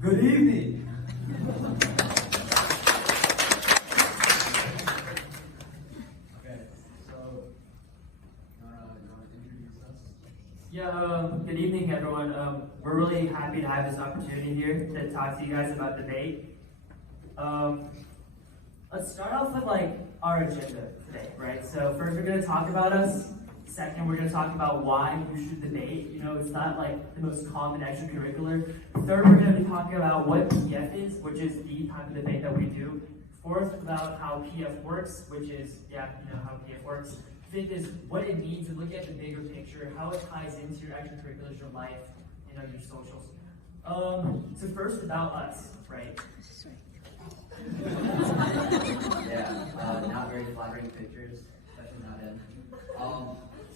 Good evening. Okay, so you wanna introduce us? Yeah, good evening, everyone. We're really happy to have this opportunity here to talk to you guys about debate. Let's start off with our agenda today, right? So first we're going to talk about us. Second, we're going to talk about why you should debate. You know, it's not the most common extracurricular. Third, we're going to be talking about what PF is, which is the type of debate that we do. Fourth, about how PF works, which is, how PF works. Fifth is what it means to look at the bigger picture, how it ties into your extracurriculars, your life, your socials. So first, about us, right? Yeah, not very flattering pictures, especially not him.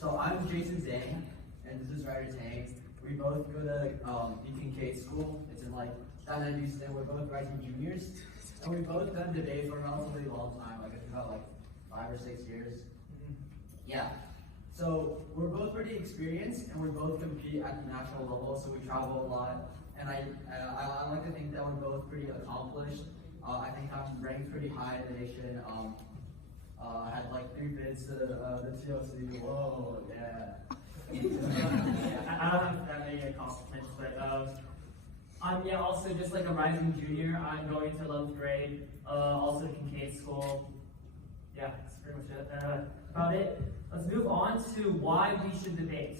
So I'm Jason Zhang, and this is Ryder Tang. We both go to Kincaid School. It's in Diana Houston. We're both rising juniors, and we've both done debate for a relatively long time. I guess about 5 or 6 years. Yeah. So we're both pretty experienced, and we both compete at the national level. So we travel a lot, and I like to think that we're both pretty accomplished. I think I'm ranked pretty high in the nation. I had 3 bids to the TLC. Whoa, yeah. I don't have that many accomplishments, but I'm also just a rising junior. I'm going to 11th grade, also to Kincaid School. Yeah, that's pretty much it. About it. Let's move on to why we should debate.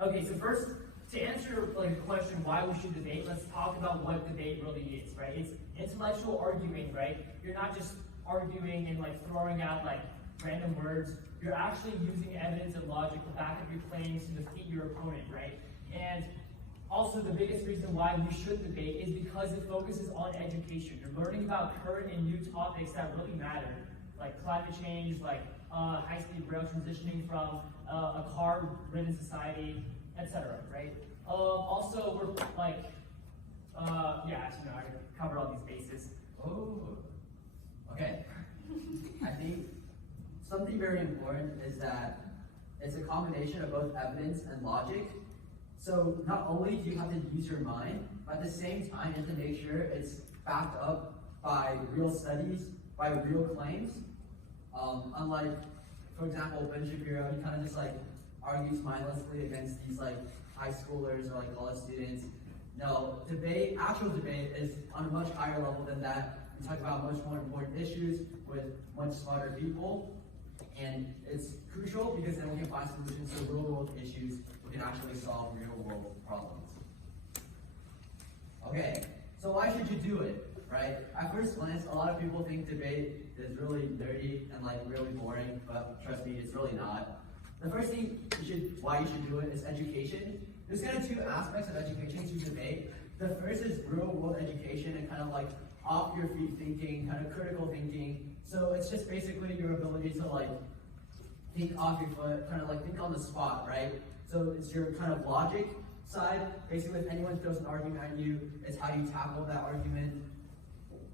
Okay, so first, to answer the question why we should debate, let's talk about what debate really is, right? It's intellectual arguing, right? You're not just arguing and throwing out random words. You're actually using evidence and logic to back up your claims to defeat your opponent, right? And also the biggest reason why we should debate is because it focuses on education. You're learning about current and new topics that really matter, like climate change, high-speed rail transitioning from a car-ridden society, etc. Right? Also, we're I covered all these bases. Oh, okay. I think something very important is that it's a combination of both evidence and logic. So not only do you have to use your mind, but at the same time, you have to make sure it's backed up by real studies, by real claims. Unlike, for example, Ben Shapiro, he kind of just argues mindlessly against these high schoolers or college students. No, actual debate is on a much higher level than that. We talk about much more important issues with much smarter people, and it's crucial because then we can find solutions to real world issues. We can actually solve real world problems. Okay, so why should you do it, right? At first glance, a lot of people think debate is really dirty and really boring, but trust me, it's really not. The first thing why you should do it is education. There's kind of 2 aspects of education to debate. The first is real world education and kind of off your feet thinking, kind of critical thinking. So it's just basically your ability to think off your foot, kind of think on the spot, right? So it's your kind of logic side. Basically, if anyone throws an argument at you, it's how you tackle that argument.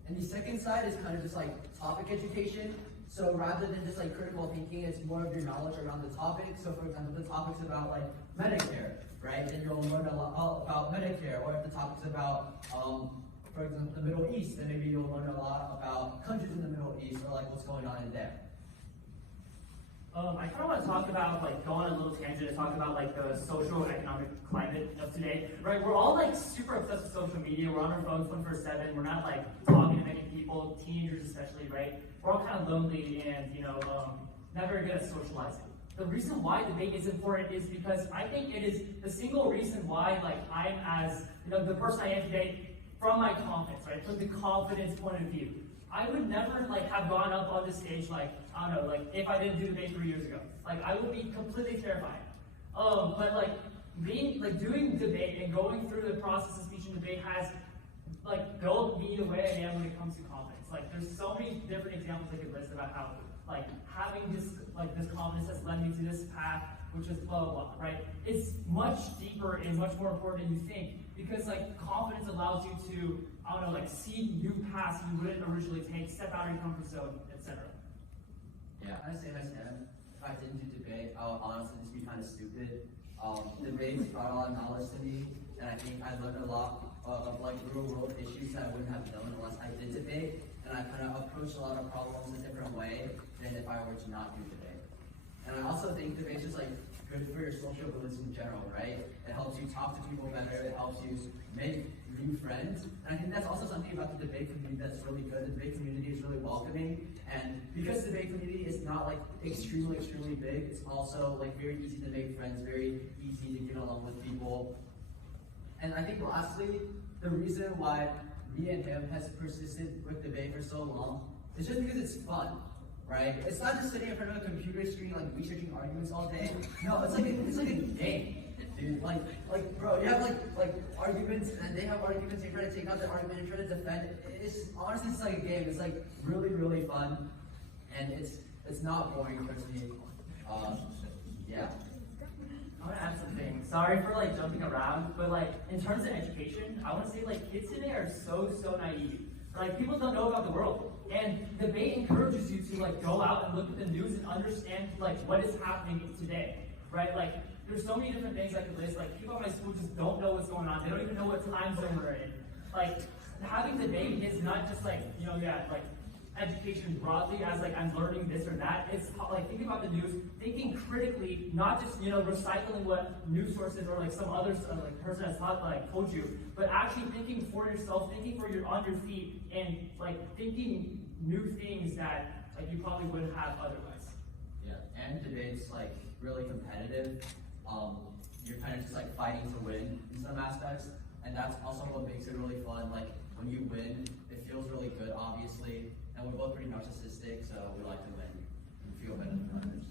And the second side is kind of just topic education. So rather than just critical thinking, it's more of your knowledge around the topic. So for example, the topic's about Medicare, right? Then you'll learn a lot about Medicare. Or if the topic's about, for example, the Middle East, then maybe you'll learn a lot about countries in the Middle East or what's going on in there. I kind of want to talk about, go on a little tangent and talk about, the social economic climate of today, right? We're all, super obsessed with social media. We're on our phones 24/7. We're not, talking to many people, teenagers especially, right? We're all kind of lonely and, not very good at socializing. The reason why debate is important is because I think it is the single reason why, I'm as, the person I am today from my confidence, right? From the confidence point of view. I would never have gone up on the stage I don't know, if I didn't do debate 3 years ago. I would be completely terrified. But doing debate and going through the process of speech and debate has built me the way I am when it comes to confidence. There's so many different examples I could list about how having this confidence has led me to this path, which is blah blah blah, right? It's much deeper and much more important than you think, because confidence allows you to, see new paths you wouldn't originally take, step out of your comfort zone, etc. Yeah, I understand. If I didn't do debate, I would honestly just be kind of stupid. Debates brought a lot of knowledge to me, and I think I learned a lot of like real world issues that I wouldn't have known unless I did debate, and I kind of approach a lot of problems in a different way than if I were to not do debate. And I also think debate's just like good for your social abilities in general, right? It helps you talk to people better, it helps you make new friends, and I think that's also something about the debate community that's really good. The debate community is really welcoming, and because the debate community is not like extremely big, it's also like very easy to make friends, very easy to get along with people. And I think lastly, the reason why me and him has persisted with debate for so long is just because it's fun, right? It's not just sitting in front of a computer screen like researching arguments all day. No, it's like a game, dude. Like bro, you have like arguments, and they have arguments. You try to take out the argument and try to defend it. It's honestly it's like a game. It's like really fun, and it's not boring. Trust me. Yeah. I want to add something. Sorry for like jumping around, but like in terms of education, I want to say like kids today are so naive. Like people don't know about the world, and debate encourages you to like go out and look at the news and understand like what is happening today, right? Like there's so many different things I could list. Like people at my school just don't know what's going on. They don't even know what time zone we're in. Like having debate is not just like like education broadly as like I'm learning this or that. It's like thinking about the news, thinking critically, not just recycling what news sources or like some other like person has taught like told you, but actually thinking for yourself, thinking for on your feet, and like thinking new things that like you probably wouldn't have otherwise. Yeah, and debate's like really competitive. You're kind of just like fighting to win in some aspects, and that's also what makes it really fun. Like when you win, it feels really good, obviously. And we're both pretty narcissistic, so we like to win and feel better than others.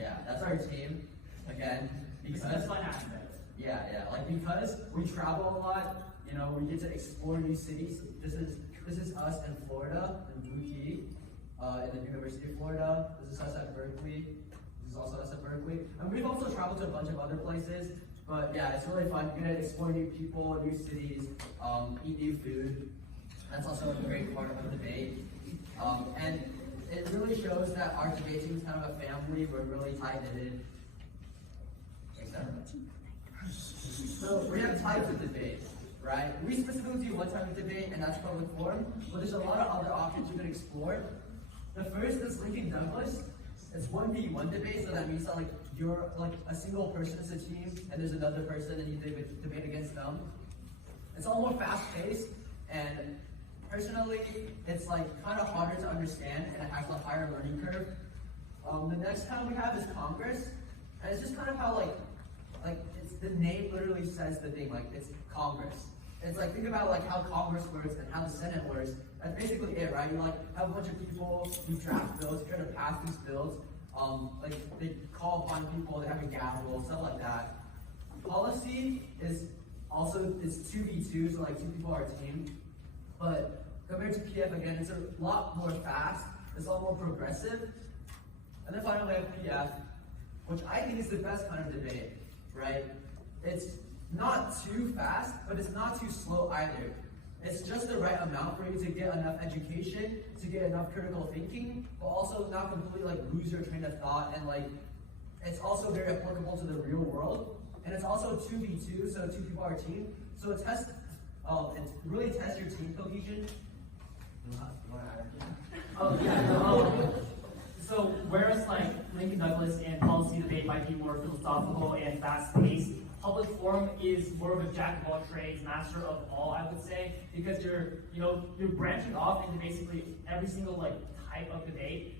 Yeah, that's our team. Again, because that's fun aspect. Yeah, like because we travel a lot, we get to explore new cities. This is us in Florida, in Blue Key, in the University of Florida. This is us at Berkeley. This is also us at Berkeley. And we've also traveled to a bunch of other places. But yeah, it's really fun. You get to explore new people, new cities, eat new food. That's also a great part of the debate. And it really shows that our debate team is kind of a family. We're really tight-knitted. So we have types of debate, right? We specifically do one type of debate, and that's public forum. But there's a lot of other options you can explore. The first is Lincoln Douglas. It's 1v1 debate, so that means that like you're like a single person is a team, and there's another person, and you debate against them. It's all more fast-paced, and personally, it's like kind of harder to understand, and it has a higher learning curve. The next kind we have is Congress, and it's just kind of how like it's the name literally says the thing, like it's Congress. It's like think about like how Congress works and how the Senate works. That's basically it, right? You like have a bunch of people, you draft bills, you try to pass these bills. Like they call upon people, they have a gavel, stuff like that. Policy is 2v2, so like two people are a team. But compared to PF, again, it's a lot more fast, it's a lot more progressive. And then finally, we have PF, which I think is the best kind of debate, right? It's not too fast, but it's not too slow either. It's just the right amount for you to get enough education, to get enough critical thinking, but also not completely like lose your train of thought, and like it's also very applicable to the real world. And it's also 2v2, so two people are a team. So it really tests your team cohesion. So whereas like Lincoln Douglas and policy debate might be more philosophical and fast-paced, public forum is more of a jack of all trades, master of all, I would say, because you're branching off into basically every single like type of debate.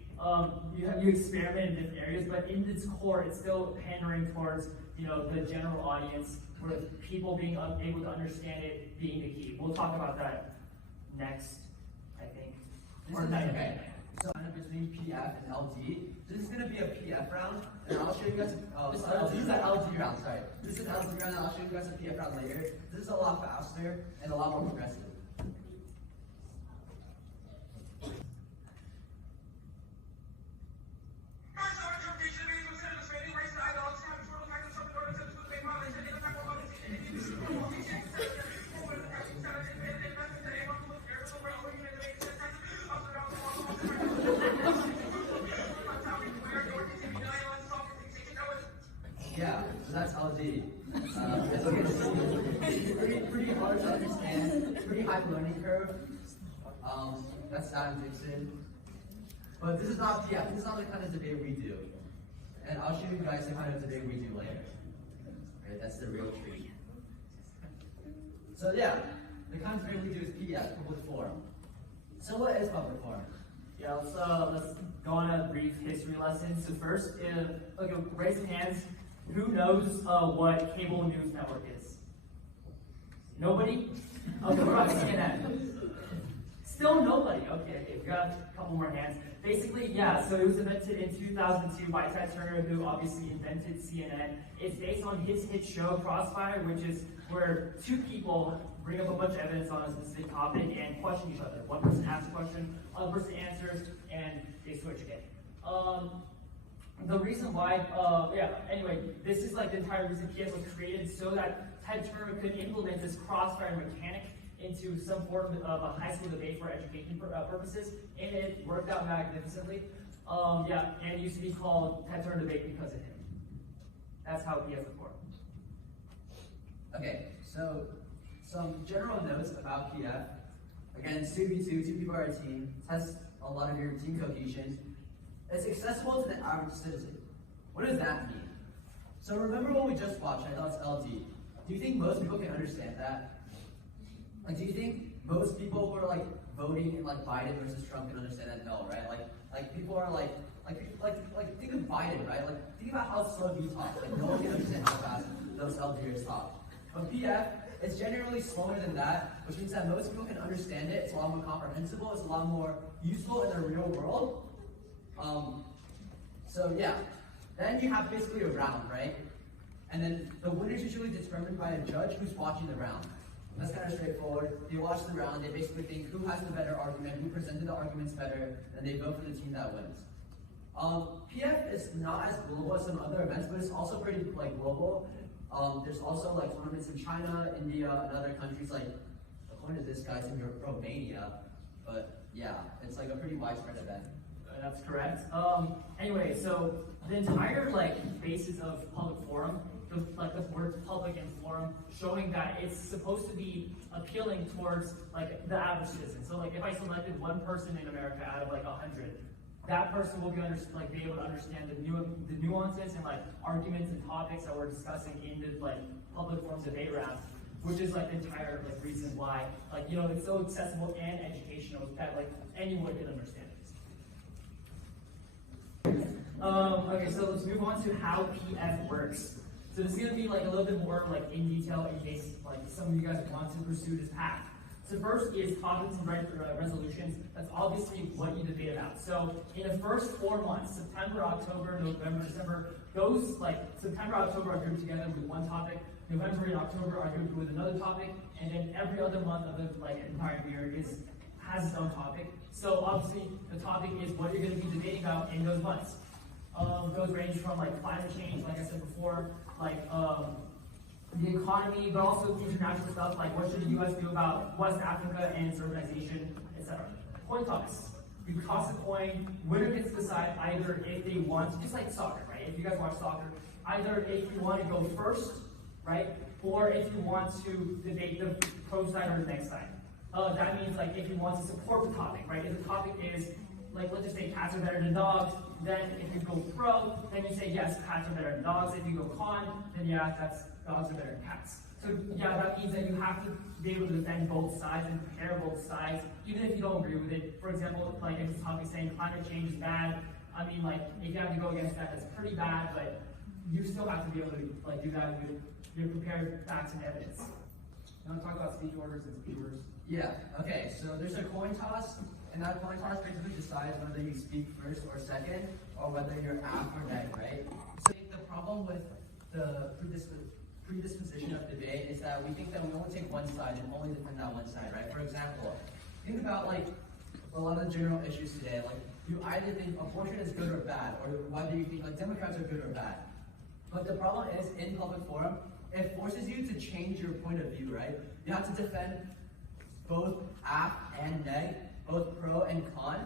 You experiment in different areas, but in its core, it's still pandering towards the general audience, with people being able to understand it being the key. We'll talk about that next, I think. Okay. So kind of between PF and LG. This is going to be a PF round, and I'll show you guys. This is an LG round. Sorry, this is an LG round, and I'll show you guys a PF round later. This is a lot faster and a lot more progressive. Yeah, so that's LG. As you can see, hard to understand, pretty high learning curve. That's Adam Dixon. But this is not the kind of debate we do. And I'll show you guys the kind of debate we do later. Right, that's the real treat. So yeah, the kind of debate we do is PDF, public forum. So what is public forum? Yeah, let's go on a brief history lesson. So first, okay, raise your hands. Who knows what cable news network is? Nobody? Okay, we're on CNN. Still nobody. Okay, we got a couple more hands. Basically, yeah, so it was invented in 2002 by Ted Turner, who obviously invented CNN. It's based on his hit show, Crossfire, which is where two people bring up a bunch of evidence on a specific topic and question each other. One person asks a question, other person answers, and they switch again. The reason why, anyway, this is like the entire reason PS was created, so that Ted Turner could implement this crossfire mechanic into some form of a high school debate for education purposes, and it worked out magnificently. And it used to be called Ted Turner Debate because of him. That's how PS was born. Okay, so some general notes about PF. Again, it's 2v2, 2 people are a team. Tests a lot of your team cohesion. It's accessible to the average citizen. What does that mean? So remember what we just watched, I thought it's LD. Do you think most people can understand that? Like, do you think most people who are like voting in like Biden versus Trump can understand that? No, right? Like people are like think of Biden, right? Like think about how slow he talks. Like no one can understand how fast those LDers talk. But PF, it's generally slower than that, which means that most people can understand it. It's a lot more comprehensible. It's a lot more useful in the real world. So yeah, then you have basically a round, right? And then the winner is usually determined by a judge who's watching the round. That's kind of straightforward. They watch the round, they basically think who has the better argument, who presented the arguments better, and they vote for the team that wins. PF is not as global as some other events, but it's also pretty global. There's also like tournaments in China, India, and other countries. Like according to this guy, it's in Romania. But yeah, it's like a pretty widespread event. That's correct. Anyway, so the entire basis of public forum, the words public and forum, showing that it's supposed to be appealing towards the average citizen. So if I selected one person in America out of 100, that person will be able to understand the nuances and arguments and topics that we're discussing in the public forum debate rounds, which is the entire reason why it's so accessible and educational that anyone can understand. Okay, so let's move on to how PF works. So this is going to be a little bit more in detail in case some of you guys want to pursue this path. So first is topics and resolutions. That's obviously what you debate about. So in the first 4 months, September, October, November, December, those September, October are grouped together with one topic. November and October are grouped with another topic, and then every other month of the entire year has its own topic. So obviously the topic is what you're going to be debating about in those months. Those range from climate change, like I said before, the economy, but also international stuff like what should the U.S. do about West Africa and its urbanization, etc. Coin toss. You toss a coin, winner gets to decide either if they want to, just like soccer, right? If you guys watch soccer, either if you want to go first, right, or if you want to debate the pro side or the next side. That means if you want to support the topic, right? If the topic is let's just say cats are better than dogs, then if you go pro, then you say yes, cats are better than dogs. If you go con, then yeah, dogs are better than cats. So yeah, that means that you have to be able to defend both sides and compare both sides, even if you don't agree with it. For example, if this topic is saying climate change is bad, I mean if you have to go against that, that's pretty bad, but you still have to be able to do that with your prepared facts and evidence. You want to talk about speech orders and speech orders? Yeah, okay, so there's a coin toss, and that coin toss basically decides whether you speak first or second, or whether you're aft or neg, right? So the problem with the predisposition of debate is that we think that we only take one side and only defend that one side, right? For example, think about a lot of general issues today, you either think abortion is good or bad, or whether you think Democrats are good or bad. But the problem is, in public forum, it forces you to change your point of view, right? You have to defend both aft and neg, both pro and con,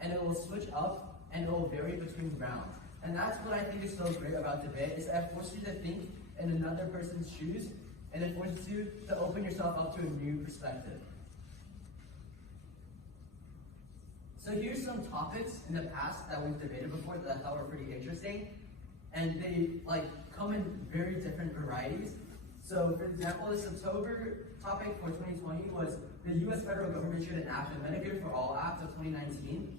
and it will switch up and it will vary between rounds. And that's what I think is so great about debate, is that it forces you to think in another person's shoes and it forces you to open yourself up to a new perspective. So here's some topics in the past that we've debated before that I thought were pretty interesting, and they come in very different varieties. So for example, this October topic for 2020 was the US federal government should enact the Medicare for All Act of 2019.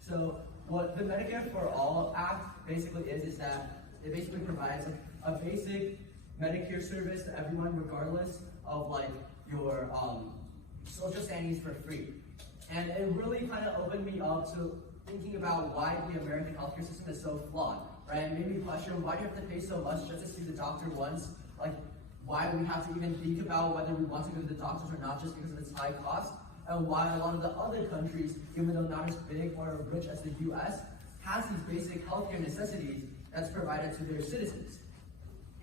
So what the Medicare for All Act basically is that it basically provides a basic Medicare service to everyone regardless of your social standings for free. And it really kind of opened me up to thinking about why the American healthcare system is so flawed, right? It made me question, why do you have to pay so much just to see the doctor once? Why do we have to even think about whether we want to go to the doctors or not just because of its high cost? And why a lot of the other countries, even though not as big or rich as the US, has these basic healthcare necessities that's provided to their citizens.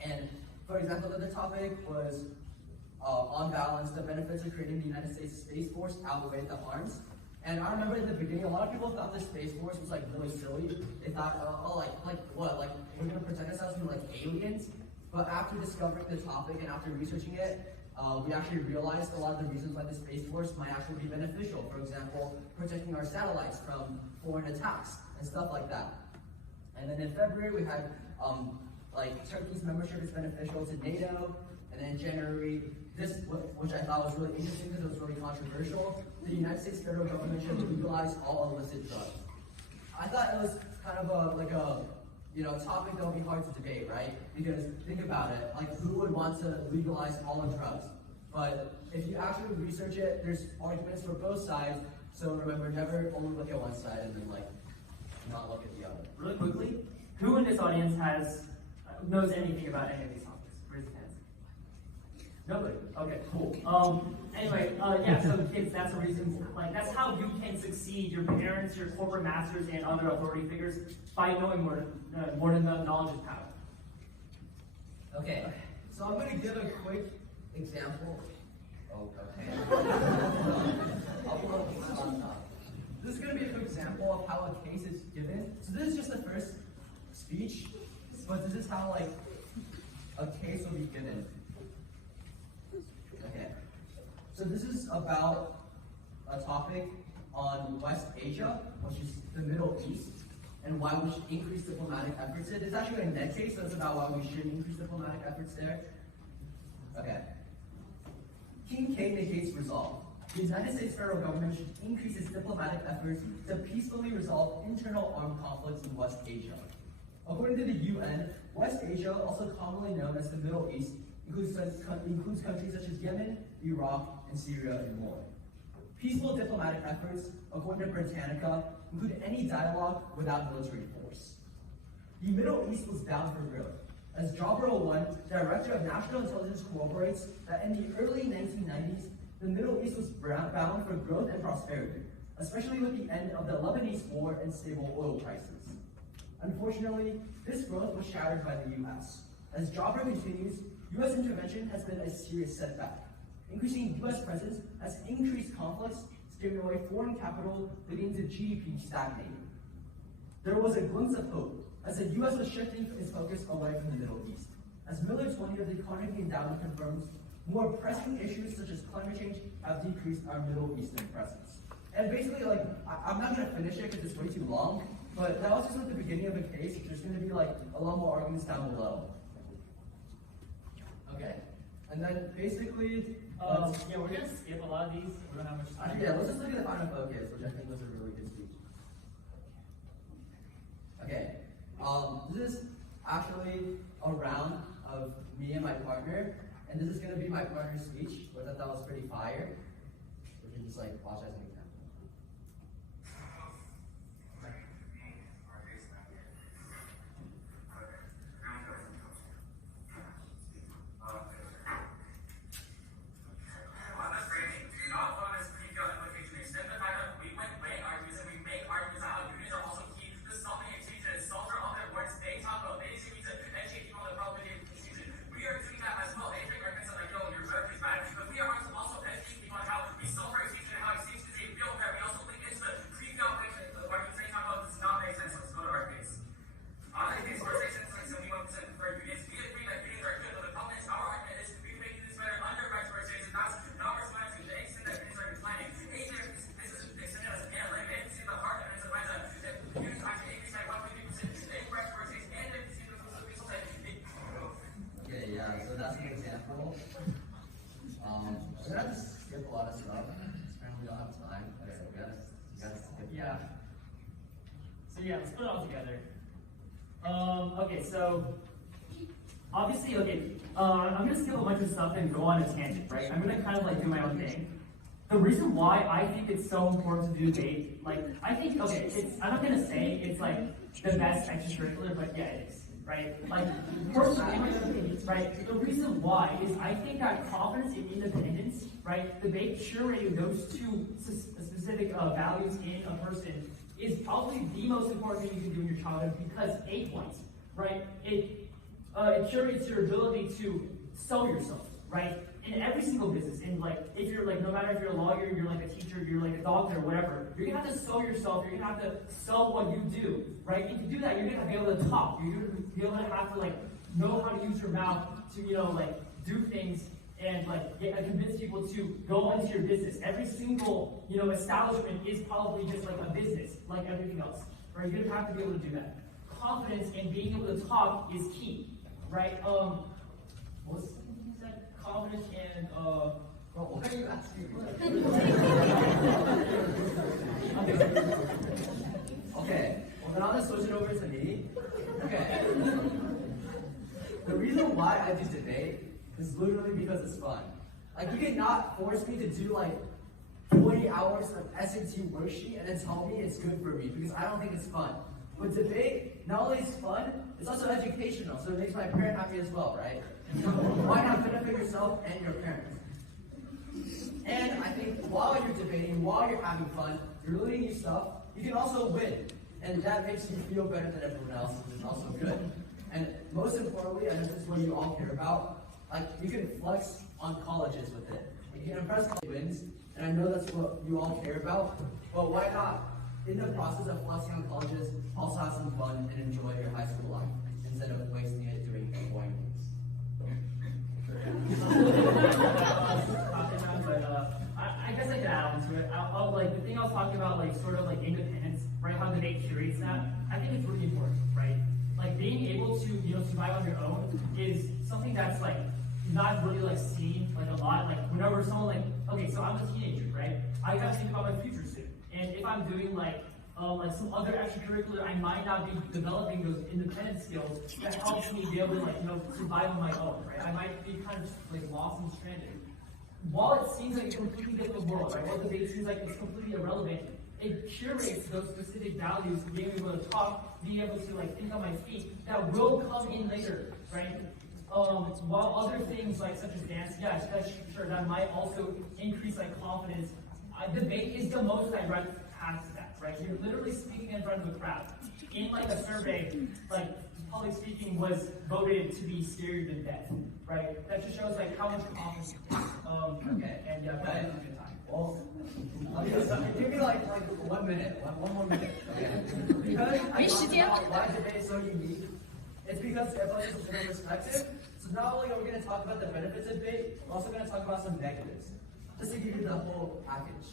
And for example, the topic was on balance, the benefits of creating the United States Space Force outweigh the harms. And I remember in the beginning, a lot of people thought the Space Force was really silly. They thought, what, we're gonna protect ourselves from aliens? But after discovering the topic and after researching it, we actually realized a lot of the reasons why the Space Force might actually be beneficial. For example, protecting our satellites from foreign attacks and stuff like that. And then in February, we had Turkey's membership is beneficial to NATO. And then in January, which I thought was really interesting because it was really controversial, the United States federal government should legalize all illicit drugs. I thought it was kind of a topic that would be hard to debate, right? Because think about it, who would want to legalize all the drugs? But if you actually research it, there's arguments for both sides. So remember, never only look at one side and then not look at the other. Really quickly, who in this audience knows anything about any of these topics? Raise your hands. Nobody. Okay, cool. Anyway, yeah. So kids, that's the reason. That's how you can succeed. Your parents, your corporate masters, and other authority figures by knowing more than the knowledge is power. Okay. So I'm going to give a quick example. Oh, okay. I'll pull up my laptop. This is going to be a quick example of how a case is given. So this is just the first speech, but this is how a case will be given. Okay. So this is about a topic on West Asia, which is the Middle East, and why we should increase diplomatic efforts there. It's actually a net case, so it's about why we should increase diplomatic efforts there. Okay. King K negates resolve. The United States federal government should increase its diplomatic efforts to peacefully resolve internal armed conflicts in West Asia. According to the UN, West Asia, also commonly known as the Middle East, includes countries such as Yemen, Iraq, and Syria, and more. Peaceful diplomatic efforts, according to Britannica, include any dialogue without military force. The Middle East was bound for growth, as Jabra 1, Director of National Intelligence, corroborates that in the early 1990s, the Middle East was bound for growth and prosperity, especially with the end of the Lebanese war and stable oil prices. Unfortunately, this growth was shattered by the US. As Jabra continues, US intervention has been a serious setback. Increasing US presence has increased conflicts, scaring away foreign capital, leading to GDP stagnating. There was a glimpse of hope, as the US was shifting its focus away from the Middle East. As Miller 20 of the Carnegie Endowment confirms, more pressing issues such as climate change have decreased our Middle Eastern presence. And basically, I'm not going to finish it because it's way too long, but that was just the beginning of the case. There's going to be a lot more arguments down below. Okay, and then basically, yeah, we're gonna skip a lot of these. We don't have much time. Yeah, let's just look at the final focus, which I think was a really good speech. Okay, this is actually a round of me and my partner, and this is gonna be my partner's speech, which I thought was pretty fire. We can just watch as an example. Okay, so obviously, I'm gonna skip a bunch of stuff and go on a tangent, right? I'm gonna kind of like do my own thing. The reason why I think it's so important to do debate, like, I think, I'm not gonna say it's like the best extracurricular, but yeah, it is, right? Like, personally, right, the reason why is I think that confidence and independence, right, debate curating those two specific values in a person is probably the most important thing you can do in your childhood because 8 points, right? It curates your ability to sell yourself, right? In every single business, in like, if you're like, no matter if you're a lawyer, you're like a teacher, you're like a doctor, whatever, you're gonna have to sell yourself, you're gonna have to sell what you do, right? If you do that, you're gonna be able to talk, you're gonna be able to have to like, know how to use your mouth to, like, do things and like, convince people to go into your business. Every single, establishment is probably just like a business, like everything else, right? You're gonna have to be able to do that. Confidence and being able to talk is key, right? What's that? Confidence and Why are you asking? Okay. Well, then I'll just switch it over to me. Okay. The reason why I do debate is literally because it's fun. Like, you cannot force me to do like 20 hours of SAT worksheet and then tell me it's good for me because I don't think it's fun. With debate, not only is fun, it's also educational, so it makes my parent happy as well, right? So why not benefit yourself and your parents? And I think while you're debating, while you're having fun, you're learning new stuff, you can also win. And that makes you feel better than everyone else, which is also good. And most importantly, and this is what you all care about, like, you can flex on colleges with it. You can impress wins, and I know that's what you all care about, but why not, in the process of flexing on colleges, also have some fun and enjoy your high school life, instead of wasting it doing boring things. I guess I could add on to it. Like the thing I was talking about, like sort of like independence, right? How debate curates that. I think it's really important, right? Like being able to, survive on your own is something that's like not really like seen like a lot. Like whenever someone like, okay, so I'm a teenager, right? I gotta think about my future soon, and if I'm doing like some other extracurricular, I might not be developing those independent skills that helps me be able to survive on my own, right? I might be kind of like lost and stranded. While it seems like a completely different world, right? While debate seems like it's completely irrelevant, it curates those specific values, being able to talk, being able to like think on my feet, that will come in later, right? While other things like such as dance, yeah, sure, that might also increase like confidence. Debate is the most direct path to that, right? You're literally speaking in front of a crowd. In like a survey, like public speaking was voted to be scarier than death, right? That just shows like how much confidence you have. Okay, and yeah, that is a good time. Well, give me like 1 minute, one more minute. Okay. Because I talked about why debate is so unique. It's because everyone has a different perspective. So not only are we going to talk about the benefits of debate, we're also going to talk about some negatives, just to give you the whole package,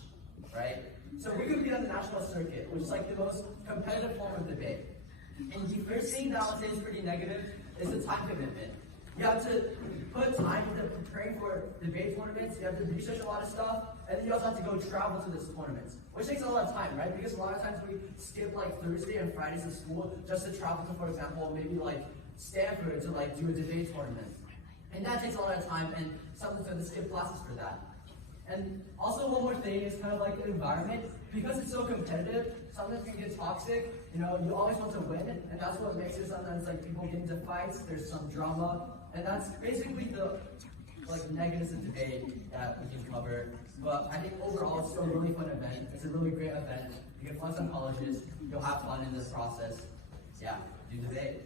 right? So we could be on the national circuit, which is like the most competitive form of debate. And the first thing that I would say is pretty negative is the time commitment. You have to put time into preparing for debate tournaments, you have to research a lot of stuff, and then you also have to go travel to those tournaments, which takes a lot of time, right? Because a lot of times we skip like Thursday and Fridays of school just to travel to, for example, maybe like Stanford to like do a debate tournament. And that takes a lot of time, and sometimes we have to skip classes for that. And also one more thing is kind of like the environment. Because it's so competitive, sometimes it can get toxic. You always want to win, and that's what makes it sometimes like people get into fights, there's some drama, and that's basically the negatives of debate that we can cover. But I think overall it's still a really fun event. It's a really great event. You can flex on colleges, you'll have fun in this process. Yeah, do debate.